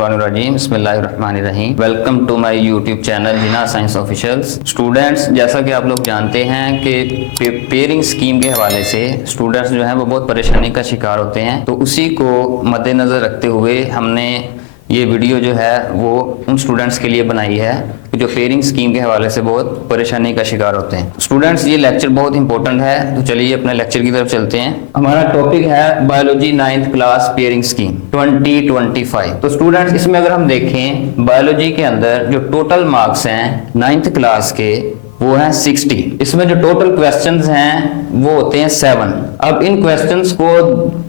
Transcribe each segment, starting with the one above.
मिनशैतानिर्रजीम बिस्मिल्लाहिर्रहमानिर्रहीम। Welcome to my YouTube channel Hina science officials. Students, जैसा कि आप लोग जानते हैं कि पेयरिंग स्कीम के हवाले से स्टूडेंट्स जो हैं वो बहुत परेशानी का शिकार होते हैं, तो उसी को मद्देनज़र रखते हुए हमने ये वीडियो जो है वो उन स्टूडेंट्स के लिए बनाई है जो पेयरिंग स्कीम के हवाले से बहुत परेशानी का शिकार होते हैं। स्टूडेंट्स, ये लेक्चर बहुत इंपॉर्टेंट है, तो चलिए अपने लेक्चर की तरफ चलते हैं। हमारा टॉपिक है biology 9th class pairing scheme 2025। तो स्टूडेंट्स, इसमें अगर हम देखें बायोलॉजी के अंदर जो टोटल मार्क्स हैं 9th क्लास के वो है 60। इसमें जो टोटल क्वेश्चंस हैं वो होते हैं 7। अब इन क्वेश्चंस को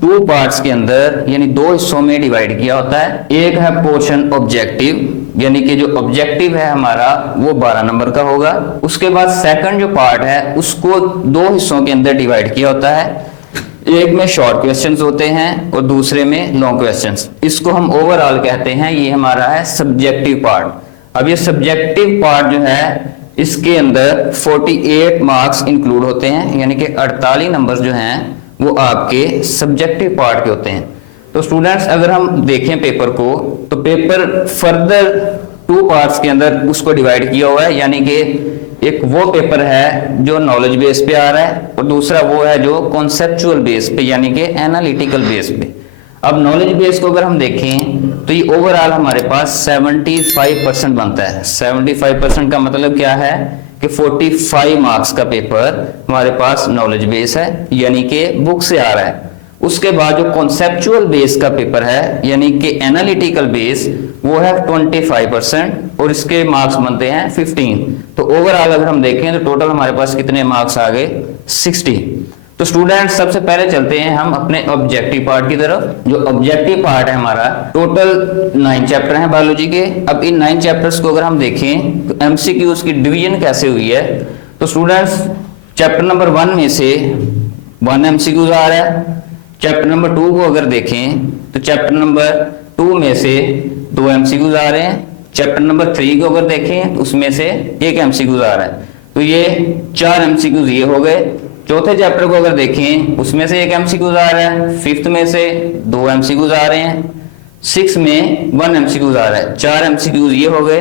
2 पार्ट्स के अंदर यानी 2 हिस्सों में डिवाइड किया होता है। एक है पोर्शन ऑब्जेक्टिव, यानी कि जो ऑब्जेक्टिव है हमारा वो 12 नंबर का होगा। उसके बाद सेकंड जो पार्ट है उसको 2 हिस्सों के अंदर डिवाइड किया होता है। एक में शॉर्ट क्वेश्चंस होते हैं और दूसरे में लॉन्ग क्वेश्चंस। इसको हम ओवरऑल कहते हैं, ये हमारा है सब्जेक्टिव पार्ट। अब ये सब्जेक्टिव पार्ट जो है इसके अंदर 48 मार्क्स इंक्लूड होते हैं, यानी कि 48 नंबर जो हैं वो आपके सब्जेक्टिव पार्ट के होते हैं। तो स्टूडेंट्स, अगर हम देखें पेपर को, तो पेपर फर्दर 2 पार्ट्स के अंदर उसको डिवाइड किया हुआ है, यानी कि एक वो पेपर है जो नॉलेज बेस पे आ रहा है और दूसरा वो है जो कॉन्सेप्चुअल बेस पे यानी कि एनालिटिकल बेस पे। अब नॉलेज बेस को अगर हम देखें तो ये ओवरऑल हमारे पास 75% बनता है। 75% का मतलब क्या है कि 45 मार्क्स का पेपर हमारे पास नॉलेज बेस है, यानी कि बुक से आ रहा है। उसके बाद जो कॉन्सेप्चुअल बेस का पेपर है यानी कि एनालिटिकल बेस, वो है 25% और इसके मार्क्स बनते हैं 15। तो ओवरऑल अगर हम देखें तो टोटल हमारे पास कितने मार्क्स आ गए? 60। तो स्टूडेंट्स, सबसे पहले चलते हैं हम अपने ऑब्जेक्टिव पार्ट की तरफ। जो ऑब्जेक्टिव पार्ट है हमारा, टोटल 9 चैप्टर हैं बायोलॉजी के। अब इन 9 चैप्टर्स को अगर हम देखें तो एमसीक्यूज की डिवीजन कैसे हुई है। तो स्टूडेंट्स, चैप्टर नंबर 1 में से 1 एमसीक्यूज आ रहा है। चैप्टर नंबर 2 को अगर देखें तो चैप्टर नंबर 2 में से 2 एमसीक्यूज आ रहे हैं। चैप्टर नंबर 3 को अगर देखें तो उसमें से 1 एमसीक्यूज आ रहा है। तो ये 4 एमसीक्यूज ये हो गए। चौथे चैप्टर को अगर देखें उसमें से 1 एमसीक्यूज आ रहा है। 5th में से 2 एमसीक्यूज आ रहे हैं। 6 में 1 एमसीक्यूज आ रहा है। 4 एमसीक्यूज ये हो गए,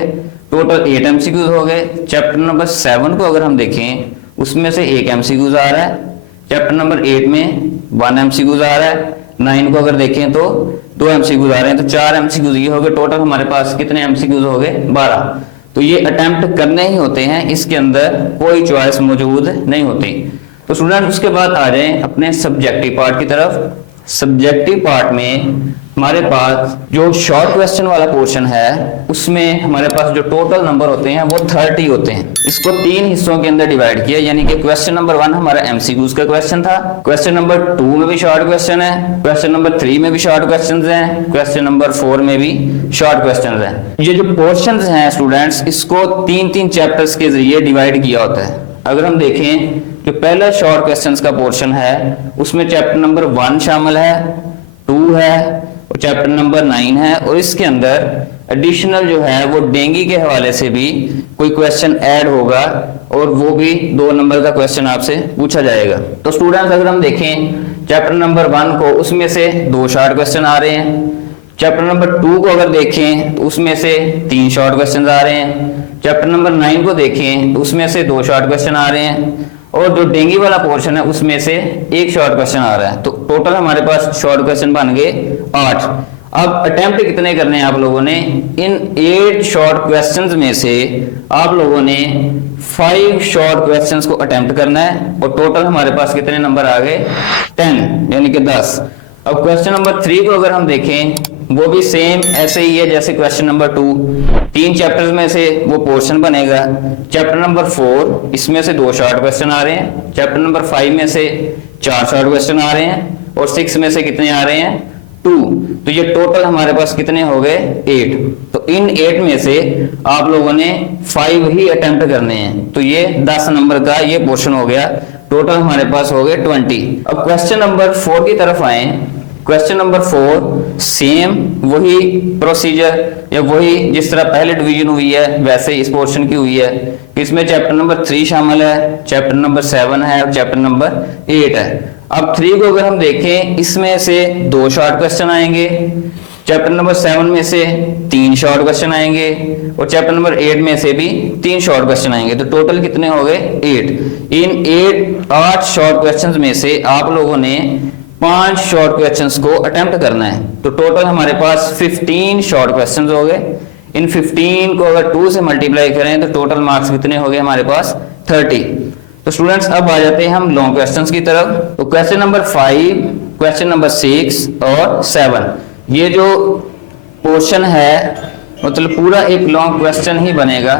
टोटल 8 एमसीक्यूज हो गए। चैप्टर नंबर 7 को अगर हम देखें उसमें से 1 एमसीक्यूज आ रहा है। चैप्टर नंबर 8 में 1 एमसीक्यूज आ रहा है। 9 को अगर देखें तो 2 एमसीक्यूज आ रहे हैं। तो 4 एमसीक्यूज ये हो गए। टोटल हमारे पास कितने एमसीक्यूज हो गए? 12। तो ये अटेम्प्ट करने ही होते हैं, इसके अंदर कोई चॉइस मौजूद नहीं होती। तो स्टूडेंट, उसके बाद आ जाएं अपने सब्जेक्टिव पार्ट की तरफ। सब्जेक्टिव पार्ट में हमारे पास जो शॉर्ट क्वेश्चन वाला पोर्शन है उसमें हमारे पास जो टोटल नंबर होते हैं वो 30 होते हैं। इसको 3 हिस्सों के अंदर डिवाइड किया, यानी कि क्वेश्चन नंबर 1 हमारा एमसीक्यूज का क्वेश्चन था। क्वेश्चन नंबर 2 में भी शॉर्ट क्वेश्चन है। क्वेश्चन नंबर 3 में भी शॉर्ट क्वेश्चन हैं। क्वेश्चन नंबर 4 में भी शॉर्ट क्वेश्चन हैं। ये जो पोर्शन हैं स्टूडेंट्स, इसको 3-3 चैप्टर्स के जरिए डिवाइड किया होता है। अगर हम देखें जो पहला शॉर्ट क्वेश्चंस का पोर्शन है उसमें चैप्टर नंबर 1 शामिल है, 2 है और चैप्टर नंबर 9 है। और इसके अंदर एडिशनल जो है वो डेंगू के हवाले से भी कोई क्वेश्चन ऐड होगा और वो भी 2 नंबर का क्वेश्चन आपसे पूछा जाएगा। तो स्टूडेंट्स, अगर हम देखें चैप्टर नंबर 1 को, उसमें से 2 शॉर्ट क्वेश्चन आ रहे हैं। चैप्टर नंबर 2 को अगर देखें तो उसमें से 3 शॉर्ट क्वेश्चन आ रहे हैं। चैप्टर नंबर 9 को देखें तो उसमें से 2 शॉर्ट क्वेश्चन आ रहे हैं और जो डेंगू वाला पोर्शन है उसमें से 1 शॉर्ट क्वेश्चन आ रहा है। तो टोटल हमारे पास शॉर्ट क्वेश्चन बन गए 8। अब अटेम्प्ट कितने करने हैं आप लोगों ने? इन 8 शॉर्ट क्वेश्चंस में से आप लोगों ने 5 शॉर्ट क्वेश्चंस को अटेम्प्ट करना है और टोटल हमारे पास कितने नंबर आ गए? 10, यानी कि 10। अब क्वेश्चन नंबर 3 को अगर हम देखें वो भी सेम ऐसे ही है जैसे क्वेश्चन नंबर 2। 3 चैप्टर्स में से वो पोर्शन बनेगा। चैप्टर नंबर 4, इसमें से 2 शॉर्ट क्वेश्चन आ रहे हैं। चैप्टर नंबर 5 में से 4 शॉर्ट क्वेश्चन आ रहे हैं और 6 में से कितने आ रहे हैं? 2। तो ये टोटल हमारे पास कितने हो गए? 8। तो इन 8 में से आप लोगों ने 5 ही अटेम्प्ट करने हैं। तो ये 10 नंबर का ये पोर्शन हो गया। टोटल हमारे पास हो गए 20। अब क्वेश्चन नंबर 4 की तरफ आए। क्वेश्चन नंबर 4 सेम वही प्रोसीजर या वही जिस तरह पहले डिवीजन हुई है वैसे इस पोर्शन की हुई है। इसमें चैप्टर नंबर 3 शामिल है, चैप्टर नंबर 7 है और चैप्टर नंबर 8 है। अब 3 को अगर हम देखें इसमें से 2 शॉर्ट क्वेश्चन आएंगे। चैप्टर नंबर 7 में से 3 शॉर्ट क्वेश्चन आएंगे और चैप्टर नंबर 8 में से भी 3 शॉर्ट क्वेश्चन आएंगे। तो टोटल कितने हो गए 8। इन 8 शॉर्ट क्वेश्चंस में से आप लोगों ने 5 शॉर्ट क्वेश्चंस को अटेम्प्ट करना है। तो टोटल हमारे पास 15 शॉर्ट क्वेश्चंस हो गए। इन 15 को अगर 2 से मल्टीप्लाई करें तो टोटल मार्क्स कितने हो गए हमारे पास 30। तो स्टूडेंट्स अब आ जाते हैं हम लॉन्ग क्वेश्चंस की तरफ। तो क्वेश्चन नंबर 5, क्वेश्चन नंबर 6 और 7, ये जो पोर्शन है मतलब पूरा एक लॉन्ग क्वेश्चन ही बनेगा।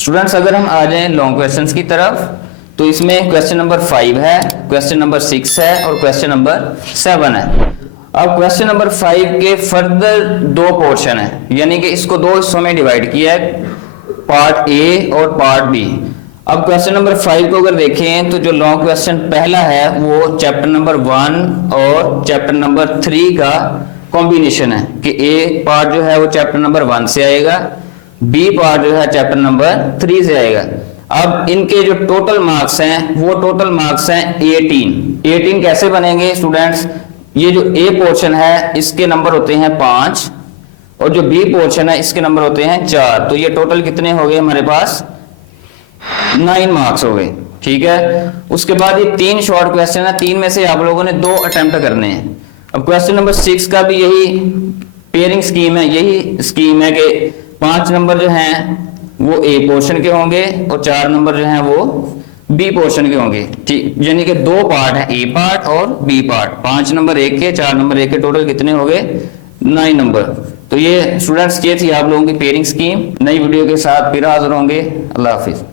स्टूडेंट्स अगर हम आ जाएं लॉन्ग क्वेश्चंस की तरफ तो इसमें क्वेश्चन नंबर 5 है, क्वेश्चन नंबर 6 है और क्वेश्चन नंबर 7 है। अब क्वेश्चन नंबर 5 के फर्दर 2 पोर्शन है, यानी कि इसको 2 हिस्सों में डिवाइड किया है, पार्ट ए और पार्ट बी। अब क्वेश्चन नंबर 5 को अगर देखें तो जो लॉन्ग क्वेश्चन पहला है वो चैप्टर नंबर 1 और चैप्टर नंबर 3 का कॉम्बिनेशन है कि ए पार्ट जो है वो चैप्टर नंबर 1 से आएगा, बी पार्ट जो है चैप्टर नंबर 3 से आएगा। अब इनके जो टोटल मार्क्स हैं वो टोटल मार्क्स हैं 18 कैसे बनेंगे स्टूडेंट्स? ये जो ए पोर्शन है इसके नंबर होते हैं 5 और जो बी पोर्शन है इसके नंबर होते हैं 4। तो ये टोटल कितने हो गए हमारे पास 9 मार्क्स हो गए। ठीक है, उसके बाद ये 3 शॉर्ट क्वेश्चन है, 3 में से आप लोगों ने 2 अटेम्प्ट करने हैं। अब क्वेश्चन नंबर 6 का भी यही पेयरिंग स्कीम है, यही स्कीम है कि 5 नंबर जो हैं वो ए पोर्शन के होंगे और 4 नंबर जो हैं वो बी पोर्शन के होंगे। ठीक, यानी कि 2 पार्ट है, ए पार्ट और बी पार्ट। 5 नंबर ए के, 4 नंबर ए के, टोटल कितने हो गए 9 नंबर। तो ये स्टूडेंट्स ये थी आप लोगों की पेयरिंग स्कीम। नई वीडियो के साथ फिर हाजिर होंगे। अल्लाह हाफिज।